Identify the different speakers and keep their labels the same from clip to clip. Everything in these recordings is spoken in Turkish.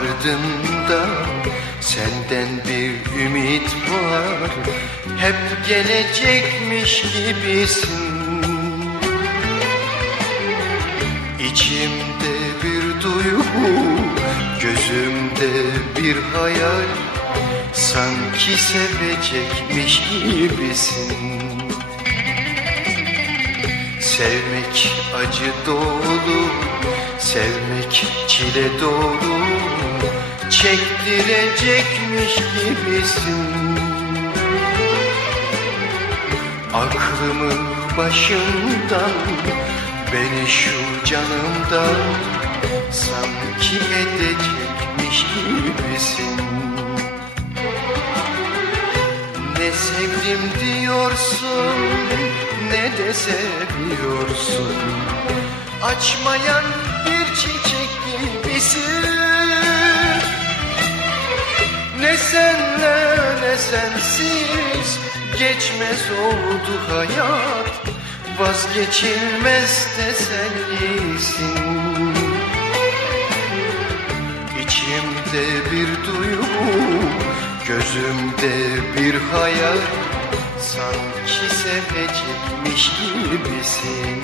Speaker 1: ardında Senden bir ümit var. Hep gelecekmiş gibisin. İçimde bir duygu Gözümde bir hayal. Sanki sevecekmiş gibisin. Sevmek acı dolu Sevmek çile dolu Çektirecekmiş gibisin. Aklımı başımdan Beni şu canımdan Sanki edecekmiş gibisin. Ne sevdim diyorsun Ne de seviyorsun. Açmayan bir çiçek gibisin sensiz Geçmez oldu hayat Vazgeçilmez tesellisin İçimde bir duygu Gözümde bir hayal Sanki sevecekmiş gibisin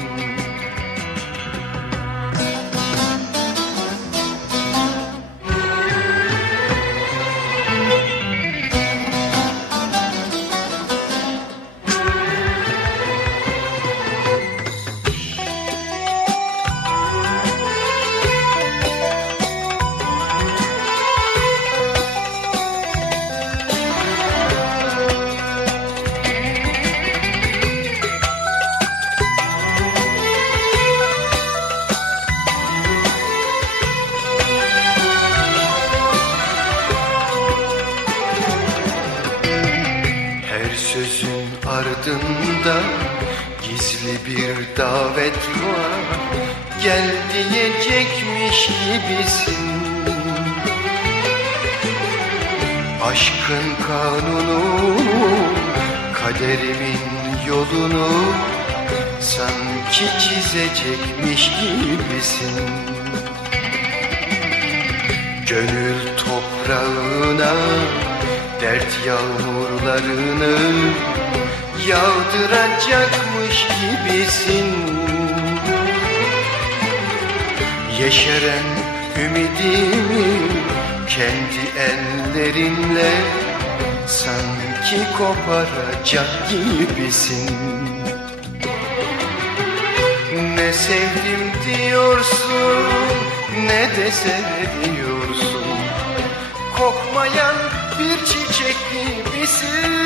Speaker 1: ardında gizli bir davet var. Gel diyecekmiş gibisin. Aşkın kanunu, kaderimin yolunu Sanki çizecekmiş gibisin. Gönül toprağına dert yağmurlarını yağdıracakmış gibisin. Yeşeren ümidimi kendi ellerinle sanki koparacak gibisin. Ne sevdim diyorsun ne de seviyorsun. Kokmayan bir çiçek gibisin